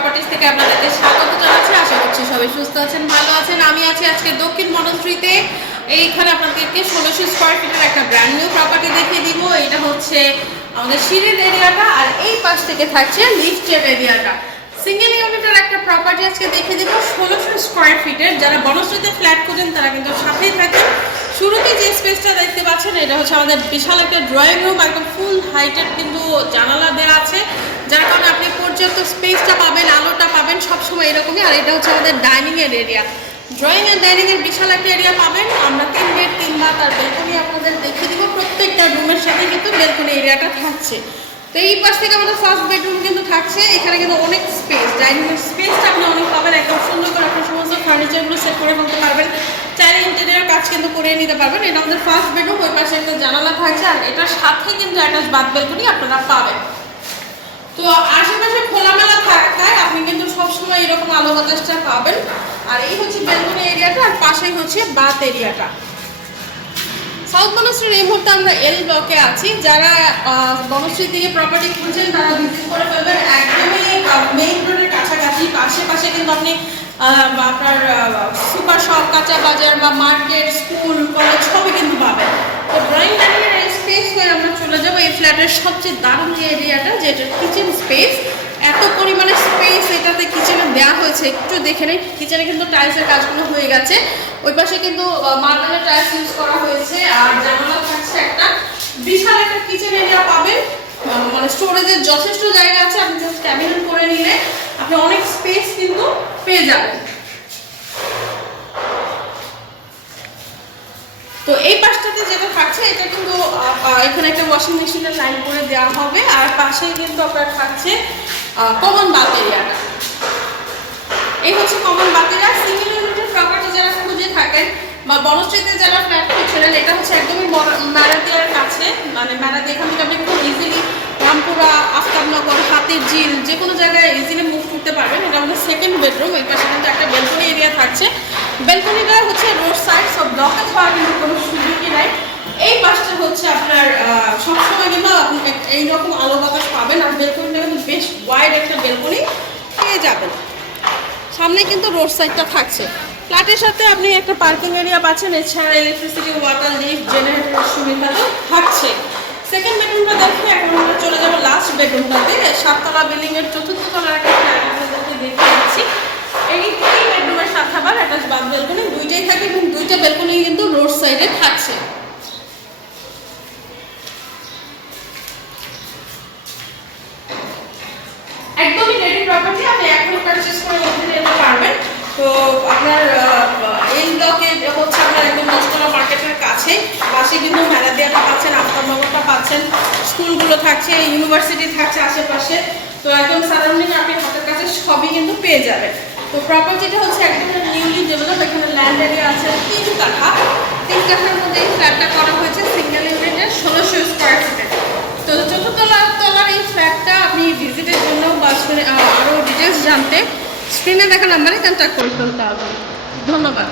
Properties থেকে আপনাদেরকে স্বাগত জানাচ্ছি। আশা করছি সবাই সুস্থ আছেন, ভালো আছেন। আমি আছি আজকে দক্ষিণ বনশ্রীতে। এইখানে আপনাদেরকে 1600 স্কোয়ার ফিটের একটা ব্র্যান্ড নিউ প্রপার্টি দেখিয়ে দিব। এটা হচ্ছে আমাদের সিঁড়ির এরিয়াটা, আর এই পাশ থেকে থাকছে লিফটের এরিয়াটা। সিঙ্গেল ইউনিটের একটা প্রপার্টি আজকে দেখিয়ে দিব 1600 স্কোয়ার ফিটের। যারা বনশ্রীতে ফ্ল্যাট খোঁজেন তারা কিন্তু সাথেই থাকেন। শুরুতে যে স্পেসটা দেখতে পাচ্ছেন এটা হচ্ছে আমাদের বিশাল একটা ড্রয়িং রুম, একদম ফুল হাইটের কিন্তু জানালা দেওয়া আছে, যার কারণে আপনি পর্যাপ্ত স্পেসটা পাবেন, আলোটা পাবেন সবসময় এরকমই। আর এটা হচ্ছে আমাদের ডাইনিংয়ের এরিয়া, ড্রয়িং আর ডাইনিংয়ের বিশাল একটা এরিয়া পাবেন। আমরা 3 বেড 3 বাথ আর বেলকনি আপনাদের দেখিয়ে দিব। প্রত্যেকটা রুমের সাথে কিন্তু বেলকনি এরিয়াটা থাকছে। তো এই পাশ থেকে আমাদের ফার্স্ট বেডরুম কিন্তু থাকছে। এখানে কিন্তু অনেক স্পেস, ডাইনিংয়ের স্পেসটা আপনি অনেক পাবেন। একদম সুন্দর করে আপনি সমস্ত ফার্নিচারগুলো সেট করে ফেলতে পারবেন, চাইলে ইন্টেরিয়র কাজ কিন্তু করে নিতে পারবেন। এটা আমাদের ফার্স্ট বেডরুম, ওই পাশে একটা জানালা থাকছে, আর এটার সাথে কিন্তু অ্যাটাচ বাথ বেলকনি আপনারা পাবেন। তো আশেপাশে খোলামেলা থাকায় আপনি কিন্তু সবসময় এরকম আলো বাতাসটা পাবেন। আর এই হচ্ছে বেলকনি এরিয়াটা, আর পাশেই হচ্ছে বাথ এরিয়াটা। সাউথ বনশ্রীর এই মুহূর্তে আমরা এল ব্লকে আছি। যারা বনশ্রীর দিকে প্রপার্টি খুঁজছেন তারা ভিজিট করে ফেলবেন। একদমই মেইন রোডের কাছাকাছি, পাশে কিন্তু আপনি আপনার সুপার শপ, কাঁচা বাজার বা মার্কেট, স্কুল, কলেজ সবই কিন্তু পাবেন। তো ড্রয়িং ডাইনিংয়ের এই স্পেস হয়ে আমরা চলে যাবো এই ফ্ল্যাটের সবচেয়ে দারুণ যে এরিয়াটা, যেটা কিচেন স্পেস। এত পরিমাণে স্পেস এটাতে কিচেনে দেওয়া হয়েছে, একটু দেখে নেই। কিচেনে কিন্তু টাইলসের কাজগুলো হয়ে গেছে, ওই পাশে কিন্তু মার্বেলের টাইলস ইউজ করা হয়েছে। আর জানালা থাকছে একটা, বিশাল একটা কিচেন এরিয়া পাবেন। মানে স্টোরেজের যথেষ্ট জায়গা আছে, আপনি জাস্ট ক্যাবিনেট করে নিলে আপনি অনেক স্পেস কিন্তু পেয়ে যাবেন। তো এই পাশটাতে যেটা থাকছে এটা কিন্তু এখানে একটা ওয়াশিং মেশিনের লাইন করে দেওয়া হবে, আর পাশেই কিন্তু আপনার থাকছে কমন বাথ এরিয়াটা। এই হচ্ছে কমন বাথ এরিয়া। সিঙ্গেল ইউনিটের প্রপার্টি যারা খুঁজে থাকেন বা বনশ্রীতে যারা ফ্ল্যাট খুঁজছিলেন, এটা হচ্ছে একদমই ম্যারাদিয়ার কাছে। মানে ম্যারাদি এখান থেকে আপনি খুব ইজিলি রামপুরা, আফতাবনগর, হাতির ঝিল যে কোনো জায়গায় ইজিলি মুভ করতে পারবেন। এটা আমাদের সেকেন্ড বেডরুম। এই পাশে কিন্তু একটা বেলকনি এরিয়া থাকছে। বেলকনিটা হচ্ছে রোড সাইড, সব ব্লকেজ হওয়ার কিন্তু কোনো সুযোগই নাই। এই পাশটা হচ্ছে আপনার সবসময় কিন্তু আপনি এইরকম আলো বাতাস পাবেন। আর বেলকনিটা কিন্তু বেশ ওয়াইড একটা বেলকনি পেয়ে যাবেন। সামনে কিন্তু রোড সাইডটা থাকছে। ফ্ল্যাটের সাথে আপনি একটা পার্কিং এরিয়া পাচ্ছেন, এছাড়া ইলেকট্রিসিটি, ওয়াটার, লিফট, জেনারেটরের সুবিধা তো থাকছে। সেকেন্ড বেডরুমটা দেখে এখন আমরা চলে যাবো লাস্ট বেডরুমটাতে। 7তলা বিল্ডিংয়ের 4র্থ তলার একটা ফ্ল্যাট আপনাদেরকে দেখে দিচ্ছি। এই বেডরুমের সাথে আবার অ্যাটাচ বাথ বেলকনি দুইটাই থাকে, এবং দুইটা বেলকনি কিন্তু রোড সাইডে থাকছে। একদমই রেডি প্রপার্টি, আপনি এখন পারচেজ করে উঠে নিতে পারবেন। তো আপনার এই ব্লকে হচ্ছে আপনার একদম 10তলা মার্কেটের কাছে, পাশে কিন্তু ম্যারাদিয়াটা পাচ্ছেন, আফতাবনগরটা পাচ্ছেন, স্কুলগুলো থাকছে, ইউনিভার্সিটি থাকছে আশেপাশে। তো একদম সারাউন্ডিং আপনি হাতের কাছে সবই কিন্তু পেয়ে যাবেন। তো প্রপার্টিটা হচ্ছে একদম নিউলি ডেভেলপ। এখানে ল্যান্ড এরিয়া আছে 3 কাঠা। 3 কাঠার মধ্যে এই ফ্ল্যাটটা করা হয়েছে সিঙ্গেল ইউনিটের 1600 স্কোয়ার ফিটের। তো 4র্থ তলার এই ফ্ল্যাটটা আপনি ভিজিটের জন্য বা আরও ডিটেলস জানতে স্ক্রিনে দেখা নাম্বারে কন্ট্যাক্ট করে ফেলতে হবে। ধন্যবাদ।